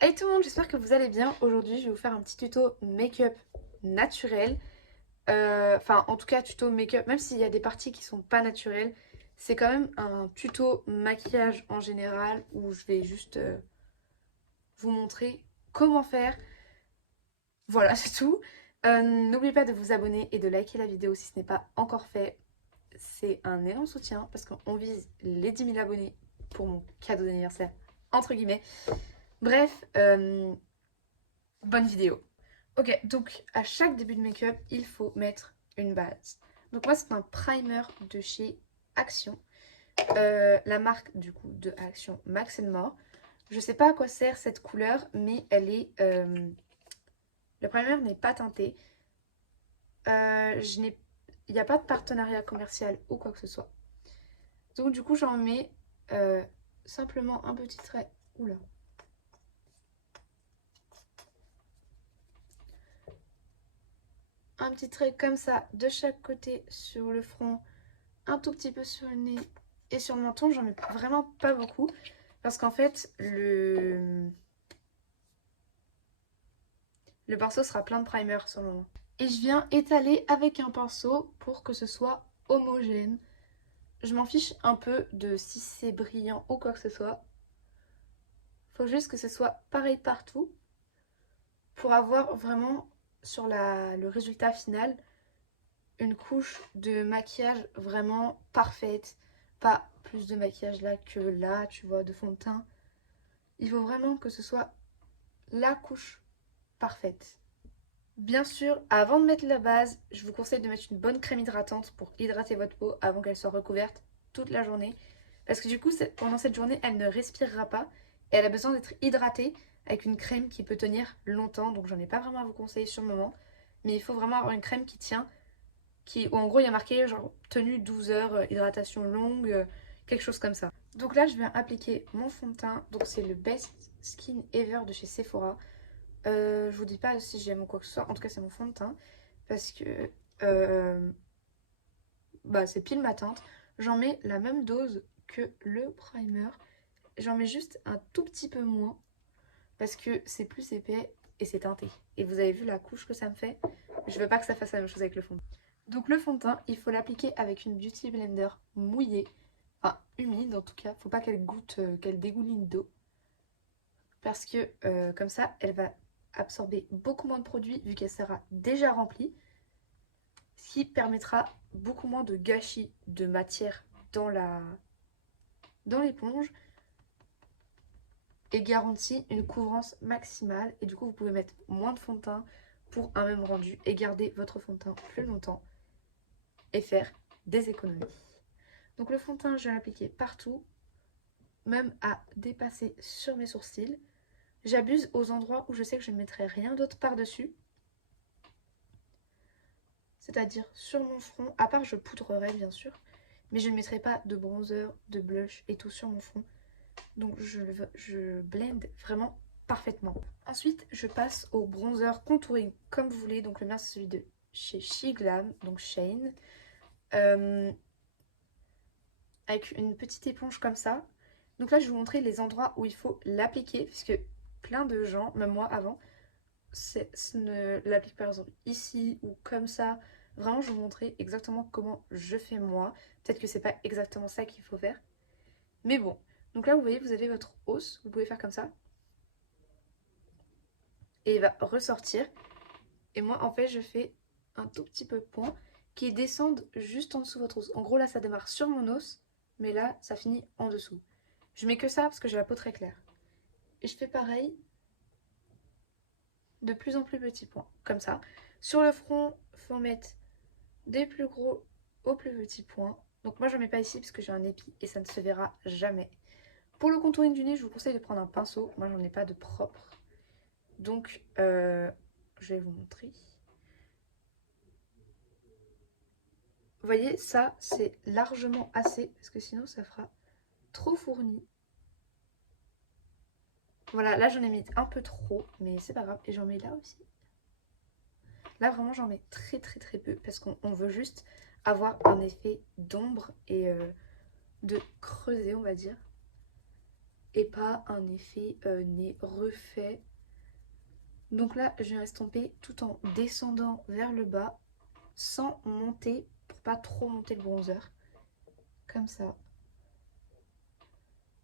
Hey tout le monde, j'espère que vous allez bien. Aujourd'hui, je vais vous faire un petit tuto make-up naturel. Enfin, en tout cas, tuto make-up, même s'il y a des parties qui sont pas naturelles, c'est quand même un tuto maquillage en général où je vais juste vous montrer comment faire. Voilà, c'est tout. N'oubliez pas de vous abonner et de liker la vidéo si ce n'est pas encore fait. C'est un énorme soutien parce qu'on vise les 10 000 abonnés pour mon cadeau d'anniversaire, entre guillemets. Bref, bonne vidéo. Ok, donc à chaque début de make-up, il faut mettre une base. Donc moi, c'est un primer de chez Action. La marque du coup de Action, Max More. Je sais pas à quoi sert cette couleur, mais elle est... le primer n'est pas teinté. Je n'ai... Il n'y a pas de partenariat commercial ou quoi que ce soit. Donc du coup, j'en mets simplement un petit trait. Oula. Un petit trait comme ça de chaque côté sur le front, un tout petit peu sur le nez et sur le menton. J'en mets vraiment pas beaucoup parce qu'en fait le pinceau sera plein de primer sur le moment. Et je viens étaler avec un pinceau pour que ce soit homogène. Je m'en fiche un peu de si c'est brillant ou quoi que ce soit. Faut juste que ce soit pareil partout pour avoir vraiment sur le résultat final une couche de maquillage vraiment parfaite. Pas plus de maquillage là que là, tu vois, de fond de teint. Il faut vraiment que ce soit la couche parfaite. Bien sûr, avant de mettre la base, je vous conseille de mettre une bonne crème hydratante pour hydrater votre peau avant qu'elle soit recouverte toute la journée. Parce que du coup, pendant cette journée, elle ne respirera pas et elle a besoin d'être hydratée avec une crème qui peut tenir longtemps. Donc j'en ai pas vraiment à vous conseiller sur le moment. Mais il faut vraiment avoir une crème qui tient, où en gros il y a marqué genre tenue 12 heures, hydratation longue, quelque chose comme ça. Donc là, je viens appliquer mon fond de teint. Donc c'est le Best Skin Ever de chez Sephora. Je vous dis pas si j'aime ou quoi que ce soit. En tout cas, c'est mon fond de teint. Parce que euh, bah, c'est pile ma teinte. J'en mets la même dose que le primer. J'en mets juste un tout petit peu moins. Parce que c'est plus épais et c'est teinté. Et vous avez vu la couche que ça me fait. Je veux pas que ça fasse la même chose avec le fond. Donc le fond de teint, il faut l'appliquer avec une Beauty Blender mouillée. Enfin, humide en tout cas. Faut pas qu'elle goûte, qu'elle dégouline d'eau. Parce que comme ça, elle va absorber beaucoup moins de produits vu qu'elle sera déjà remplie, ce qui permettra beaucoup moins de gâchis de matière dans l'éponge et garantit une couvrance maximale. Et du coup, vous pouvez mettre moins de fond de teint pour un même rendu et garder votre fond de teint plus longtemps et faire des économies. Donc le fond de teint, je vais l'appliquer partout, même à dépasser sur mes sourcils. J'abuse aux endroits où je sais que je ne mettrai rien d'autre par-dessus. C'est-à-dire sur mon front, à part je poudrerai bien sûr, mais je ne mettrai pas de bronzer, de blush et tout sur mon front. Donc je blende vraiment parfaitement. Ensuite, je passe au bronzer contouring comme vous voulez. Donc le mien c'est celui de chez She Glam, donc Shane. Euh, avec une petite éponge comme ça. Donc là, je vais vous montrer les endroits où il faut l'appliquer, puisque plein de gens, même moi avant, ne l'applique par exemple ici ou comme ça. Vraiment, je vais vous montrer exactement comment je fais moi. Peut-être que c'est pas exactement ça qu'il faut faire. Mais bon. Donc là, vous voyez, vous avez votre hausse. Vous pouvez faire comme ça. Et il va ressortir. Et moi, en fait, je fais un tout petit peu de point qui descendent juste en dessous de votre os. En gros, là, ça démarre sur mon os. Mais là, ça finit en dessous. Je mets que ça parce que j'ai la peau très claire. Et je fais pareil de plus en plus petits points. Comme ça. Sur le front, il faut mettre des plus gros aux plus petits points. Donc moi je ne mets pas ici parce que j'ai un épi et ça ne se verra jamais. Pour le contouring du nez, je vous conseille de prendre un pinceau. Moi j'en ai pas de propre. Donc je vais vous montrer. Vous voyez, ça c'est largement assez parce que sinon ça fera trop fourni. Voilà, là j'en ai mis un peu trop, mais c'est pas grave. Et j'en mets là aussi. Là vraiment j'en mets très très très peu parce qu'on veut juste avoir un effet d'ombre et de creuser on va dire. et pas un effet nez refait. Donc là, je viens estomper tout en descendant vers le bas sans monter pour pas trop monter le bronzer. Comme ça.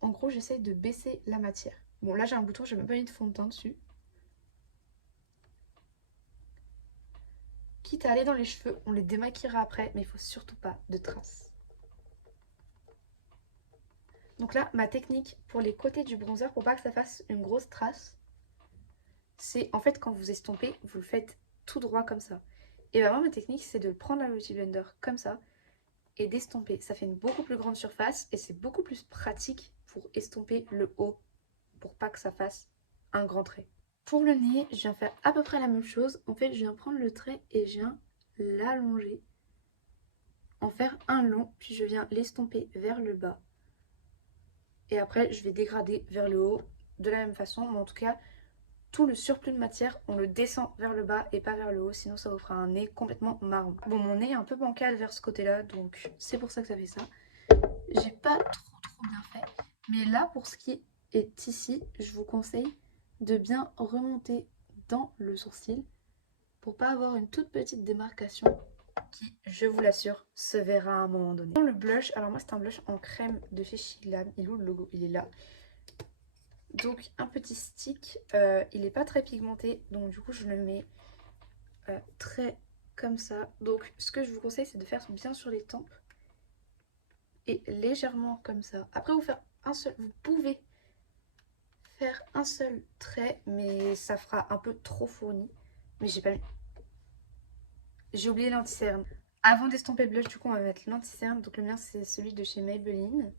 En gros, j'essaye de baisser la matière. Bon, là j'ai un bouton, j'ai même pas mis de fond de teint dessus. Quitte à aller dans les cheveux, on les démaquillera après, mais il faut surtout pas de traces. Donc là, ma technique pour les côtés du bronzer, pour pas que ça fasse une grosse trace, c'est en fait quand vous estompez, vous le faites tout droit comme ça. Et vraiment ma technique, c'est de prendre la Beauty Blender comme ça et d'estomper. Ça fait une beaucoup plus grande surface et c'est beaucoup plus pratique pour estomper le haut, pour pas que ça fasse un grand trait. Pour le nez, je viens faire à peu près la même chose. En fait, je viens prendre le trait et je viens l'allonger, en faire un long, puis je viens l'estomper vers le bas. Et après, je vais dégrader vers le haut de la même façon. Mais en tout cas, tout le surplus de matière, on le descend vers le bas et pas vers le haut. Sinon, ça vous fera un nez complètement marron. Bon, mon nez est un peu bancal vers ce côté-là, donc c'est pour ça que ça fait ça. J'ai pas trop bien fait. Mais là, pour ce qui est ici, je vous conseille de bien remonter dans le sourcil pour pas avoir une toute petite démarcation qui, je vous l'assure, se verra à un moment donné. Dans le blush, alors moi c'est un blush en crème de chez Chilam. Il est où le logo? Il est là. Donc un petit stick, il n'est pas très pigmenté, donc du coup je le mets très comme ça. Donc ce que je vous conseille, c'est de faire bien sur les tempes et légèrement comme ça. Après vous pouvez faire un seul trait, mais ça fera un peu trop fourni. Mais j'ai oublié l'anti-cerne. Avant d'estomper le blush, du coup, on va mettre l'anti-cerne. Donc le mien, c'est celui de chez Maybelline.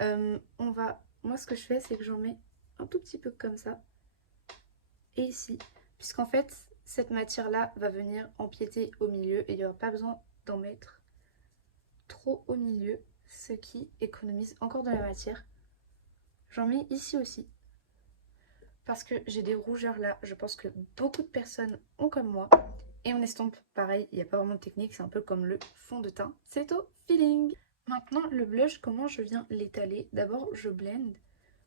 Moi, ce que je fais, c'est que j'en mets un tout petit peu comme ça. Et ici. Puisqu'en fait, cette matière-là va venir empiéter au milieu. Et il n'y aura pas besoin d'en mettre trop au milieu. Ce qui économise encore de la matière. J'en mets ici aussi. Parce que j'ai des rougeurs là. Je pense que beaucoup de personnes ont comme moi. Et on estompe pareil, il n'y a pas vraiment de technique, c'est un peu comme le fond de teint, c'est au feeling. Maintenant le blush, comment je viens l'étaler? D'abord je blende,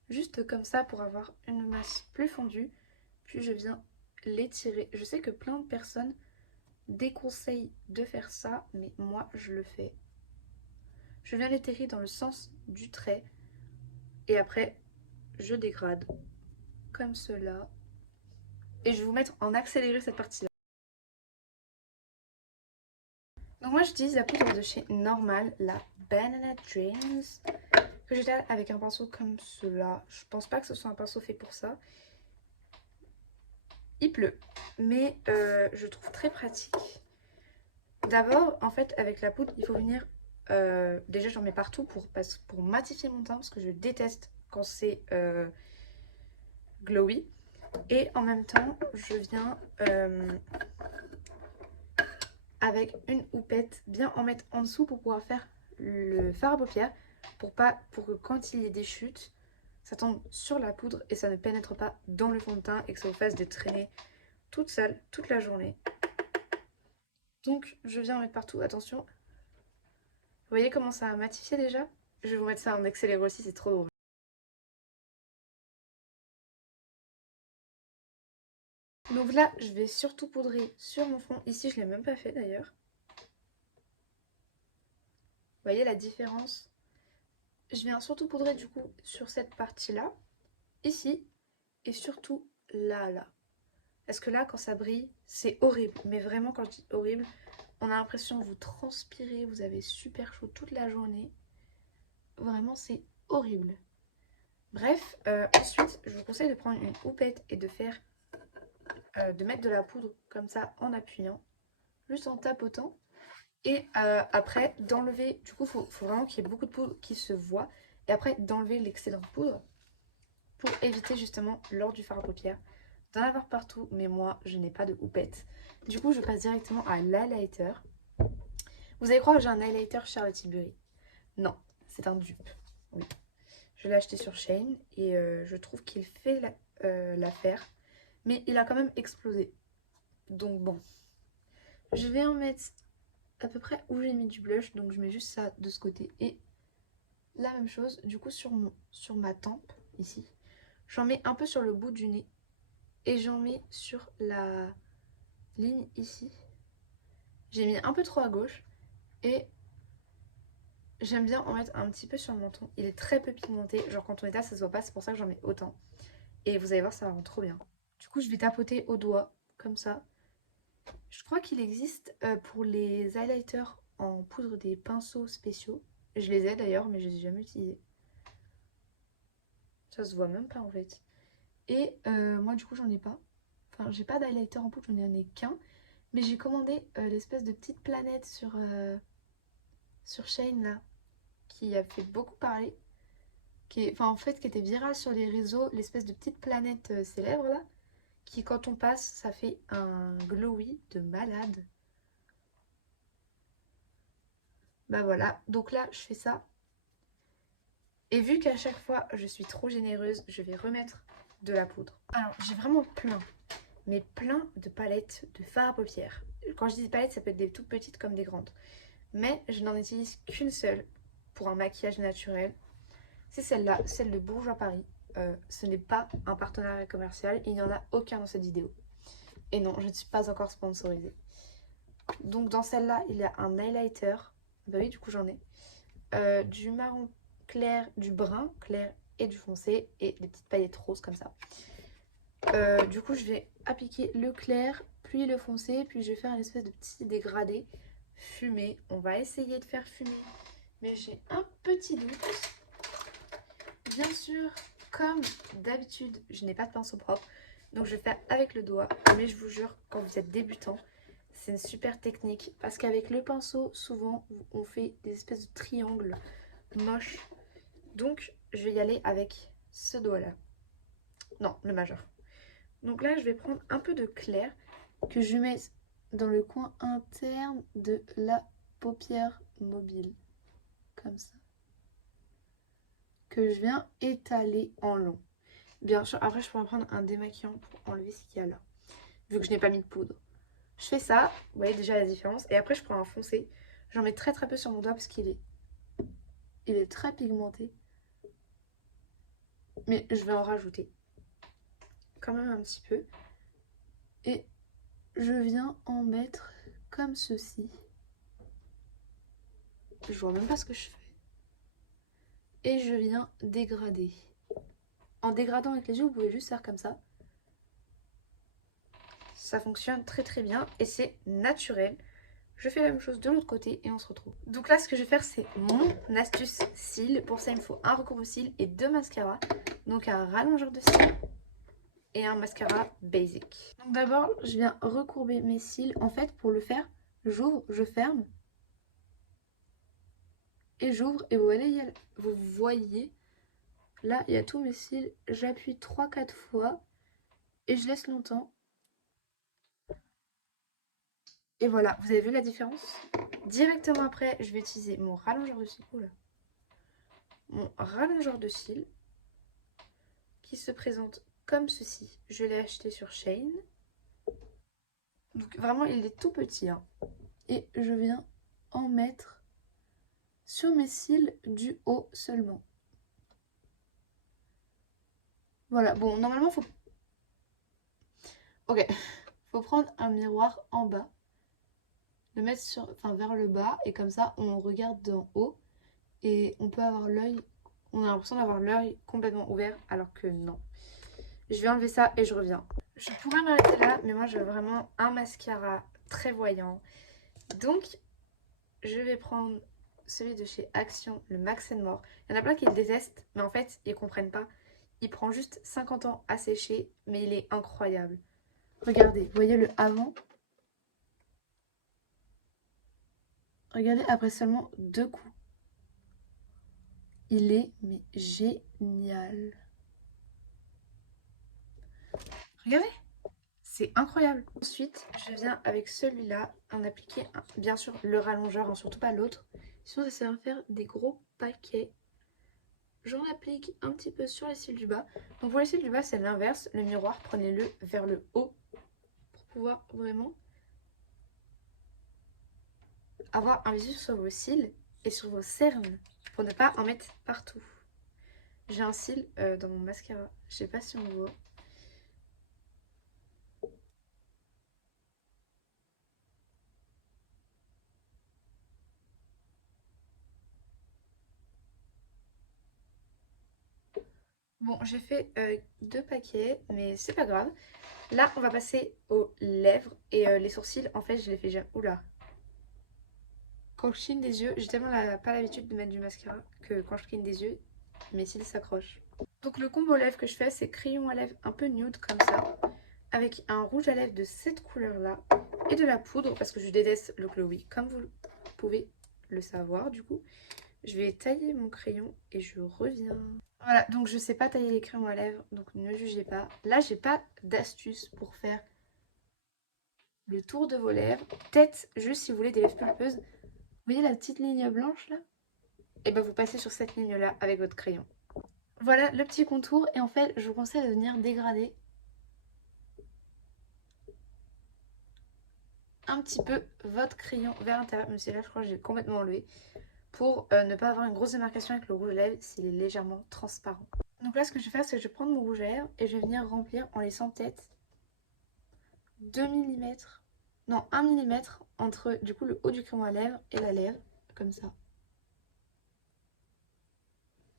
juste comme ça pour avoir une masse plus fondue, puis je viens l'étirer. Je sais que plein de personnes déconseillent de faire ça, mais moi je le fais. Je viens l'étirer dans le sens du trait, et après je dégrade, comme cela. Et je vais vous mettre en accéléré cette partie-là. Donc moi j'utilise la poudre de chez Normal, la Banana Dreams, que j'étale avec un pinceau comme cela. Je pense pas que ce soit un pinceau fait pour ça. Il pleut, mais je trouve très pratique. D'abord, en fait, avec la poudre, il faut venir... déjà j'en mets partout pour matifier mon teint, parce que je déteste quand c'est glowy. Et en même temps, je viens avec une houppette bien en mettre en dessous pour pouvoir faire le fard à paupières pour que quand il y ait des chutes, ça tombe sur la poudre et ça ne pénètre pas dans le fond de teint et que ça vous fasse des traînées toute seule toute la journée. Donc je viens en mettre partout, attention. Vous voyez comment ça a matifié déjà? Je vais vous mettre ça en accéléré aussi, c'est trop drôle. Donc là, je vais surtout poudrer sur mon fond. Ici, je ne l'ai même pas fait d'ailleurs. Vous voyez la différence? Je viens surtout poudrer du coup sur cette partie-là, ici, et surtout là. Parce que là, quand ça brille, c'est horrible. Mais vraiment, quand je dis horrible, on a l'impression que vous transpirez, vous avez super chaud toute la journée. Vraiment, c'est horrible. Bref, ensuite, je vous conseille de prendre une houppette et de mettre de la poudre comme ça en appuyant, juste en tapotant. Et après, d'enlever, du coup, faut vraiment qu'il y ait beaucoup de poudre qui se voit. Et après, d'enlever l'excédent de poudre pour éviter justement, lors du fard à paupières, d'en avoir partout. Mais moi, je n'ai pas de houppette. Du coup, je passe directement à l'highlighter. Vous allez croire que j'ai un highlighter Charlotte Tilbury. Non, c'est un dupe. Oui. Je l'ai acheté sur Shein et je trouve qu'il fait l'affaire. Mais il a quand même explosé. Donc bon. Je vais en mettre à peu près où j'ai mis du blush. Donc je mets juste ça de ce côté. Et la même chose du coup sur ma tempe. ici. J'en mets un peu sur le bout du nez. Et j'en mets sur la ligne ici. J'ai mis un peu trop à gauche. Et j'aime bien en mettre un petit peu sur le menton. Il est très peu pigmenté. Genre quand on est là, ça se voit pas. C'est pour ça que j'en mets autant. Et vous allez voir, ça rend trop bien. Du coup, je vais tapoter au doigt, comme ça. Je crois qu'il existe pour les highlighters en poudre des pinceaux spéciaux. Je les ai d'ailleurs, mais je les ai jamais utilisés. Ça se voit même pas en fait. Et moi, du coup, j'en ai pas. Enfin, j'ai pas d'highlighter en poudre, j'en ai qu'un. Mais j'ai commandé l'espèce de petite planète sur Shein là, qui a fait beaucoup parler. Enfin, en fait, qui était virale sur les réseaux, l'espèce de petite planète célèbre là. Qui, quand on passe, ça fait un glowy de malade. Bah voilà, donc là, je fais ça. Et vu qu'à chaque fois, je suis trop généreuse, je vais remettre de la poudre. Alors, j'ai vraiment plein, mais plein de palettes de fard à paupières. Quand je dis palettes, ça peut être des toutes petites comme des grandes. Mais je n'en utilise qu'une seule pour un maquillage naturel. C'est celle-là, celle de Bourjois Paris. Ce n'est pas un partenariat commercial, il n'y en a aucun dans cette vidéo. Et non, je ne suis pas encore sponsorisée. Donc dans celle-là, il y a un highlighter. Bah oui, du coup j'en ai. Du marron clair, du brun clair et du foncé. Et des petites paillettes roses comme ça. Du coup je vais appliquer le clair, puis le foncé. Puis je vais faire une espèce de petit dégradé fumé. On va essayer de faire fumer. Mais j'ai un petit doute. Bien sûr, comme d'habitude, je n'ai pas de pinceau propre. Donc je vais faire avec le doigt. Mais je vous jure, quand vous êtes débutant, c'est une super technique. Parce qu'avec le pinceau, souvent, on fait des espèces de triangles moches. Donc je vais y aller avec ce doigt-là. Non, le majeur. Donc là, je vais prendre un peu de clair que je mets dans le coin interne de la paupière mobile. Comme ça. Que je viens étaler en long. Bien sûr, après je pourrais prendre un démaquillant pour enlever ce qu'il y a là. Vu que je n'ai pas mis de poudre. Je fais ça, vous voyez déjà la différence. Et après je prends un foncé. J'en mets très peu sur mon doigt parce il est très pigmenté. Mais je vais en rajouter. Quand même un petit peu. Et je viens en mettre comme ceci. Je vois même pas ce que je fais. Et je viens dégrader. En dégradant avec les yeux, vous pouvez juste faire comme ça. Ça fonctionne très bien et c'est naturel. Je fais la même chose de l'autre côté et on se retrouve. Donc là, ce que je vais faire, c'est mon astuce cils. Pour ça, il me faut un recouvre cils et deux mascaras. Donc un rallongeur de cils et un mascara basic. Donc d'abord, je viens recourber mes cils. En fait, pour le faire, j'ouvre, je ferme. Et j'ouvre et vous voyez, là, il y a tous mes cils. J'appuie 3-4 fois et je laisse longtemps. Et voilà, vous avez vu la différence? Directement après, je vais utiliser mon rallongeur de cils. Oula. Mon rallongeur de cils qui se présente comme ceci. Je l'ai acheté sur Shein. Donc vraiment, il est tout petit. Hein. Et je viens en mettre sur mes cils du haut seulement. Voilà, bon, normalement, faut... Ok, faut prendre un miroir en bas, le mettre vers le bas, et comme ça, on regarde d'en haut, et on peut avoir l'œil, on a l'impression d'avoir l'œil complètement ouvert, alors que non. Je vais enlever ça et je reviens. Je pourrais m'arrêter là, mais moi, je veux vraiment un mascara très voyant. Donc, je vais prendre celui de chez Action, le Max More. Il y en a plein qui le détestent, mais en fait, ils comprennent pas. Il prend juste 50 ans à sécher, mais il est incroyable. Regardez, vous voyez le avant? Regardez après seulement 2 coups. Il est mais génial. Regardez, c'est incroyable. Ensuite, je viens avec celui-là en appliquer, bien sûr, le rallongeur, hein, surtout pas l'autre. Sinon, ça va faire des gros paquets. J'en applique un petit peu sur les cils du bas. Donc pour les cils du bas, c'est l'inverse. Le miroir, prenez-le vers le haut pour pouvoir vraiment avoir un visu sur vos cils et sur vos cernes pour ne pas en mettre partout. J'ai un cil dans mon mascara. Je sais pas si on voit. Bon, j'ai fait 2 paquets, mais c'est pas grave. Là, on va passer aux lèvres et les sourcils. En fait, je les fais jamais. Oula. Quand je cligne des yeux, j'ai tellement pas l'habitude de mettre du mascara que quand je cligne des yeux, mes cils s'accrochent. Donc le combo lèvres que je fais, c'est crayon à lèvres un peu nude comme ça, avec un rouge à lèvres de cette couleur-là et de la poudre parce que je déteste le glowy, comme vous pouvez le savoir du coup. Je vais tailler mon crayon et je reviens. Voilà, donc je sais pas tailler les crayons à lèvres, donc ne jugez pas. Là, j'ai pas d'astuce pour faire le tour de vos lèvres. Peut-être juste si vous voulez des lèvres pulpeuses. Vous voyez la petite ligne blanche là? Et ben vous passez sur cette ligne-là avec votre crayon. Voilà le petit contour et en fait, je vous conseille de venir dégrader un petit peu votre crayon vers l'intérieur, même si là je crois que j'ai complètement enlevé, pour ne pas avoir une grosse démarcation avec le rouge à lèvres s'il est légèrement transparent. Donc là ce que je vais faire c'est que je vais prendre mon rouge à lèvres et je vais venir remplir en laissant peut-être 2 millimètres, non 1 millimètre entre du coup le haut du crayon à lèvres et la lèvre, comme ça.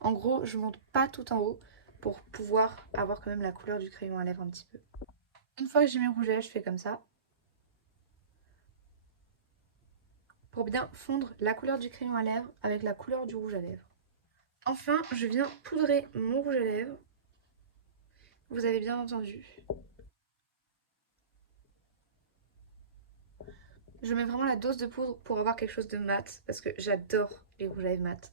En gros je monte pas tout en haut pour pouvoir avoir quand même la couleur du crayon à lèvres un petit peu. Une fois que j'ai mes rouges à lèvres je fais comme ça. Pour bien fondre la couleur du crayon à lèvres avec la couleur du rouge à lèvres. Enfin, je viens poudrer mon rouge à lèvres. Vous avez bien entendu. Je mets vraiment la dose de poudre pour avoir quelque chose de mat, parce que j'adore les rouges à lèvres mat.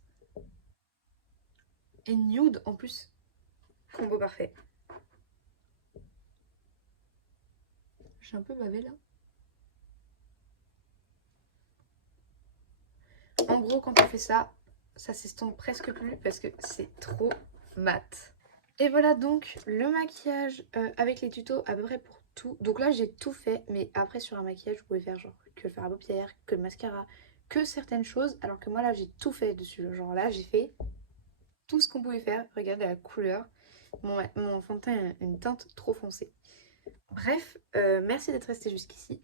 Et nude en plus, combo parfait. J'ai un peu bavé là. En gros, quand on fait ça, ça s'estompe presque plus parce que c'est trop mat. Et voilà donc le maquillage avec les tutos à peu près pour tout. Donc là j'ai tout fait, mais après sur un maquillage vous pouvez faire genre que le fard à paupières, que le mascara, que certaines choses. Alors que moi là j'ai tout fait dessus. Genre là j'ai fait tout ce qu'on pouvait faire. Regardez la couleur. Mon fond de teint a une teinte trop foncée. Bref, merci d'être resté jusqu'ici.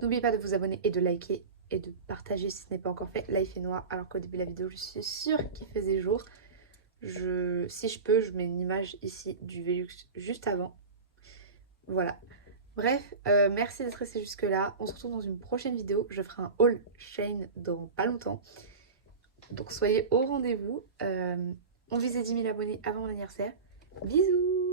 N'oubliez pas de vous abonner et de liker et de partager si ce n'est pas encore fait. Là il fait noir alors qu'au début de la vidéo je suis sûre qu'il faisait jour. Si je peux, je mets une image ici du Velux juste avant. Voilà. Bref, merci d'être resté jusque là. On se retrouve dans une prochaine vidéo. Je ferai un haul Shein dans pas longtemps. Donc soyez au rendez-vous. On vise les 10 000 abonnés avant mon anniversaire. Bisous!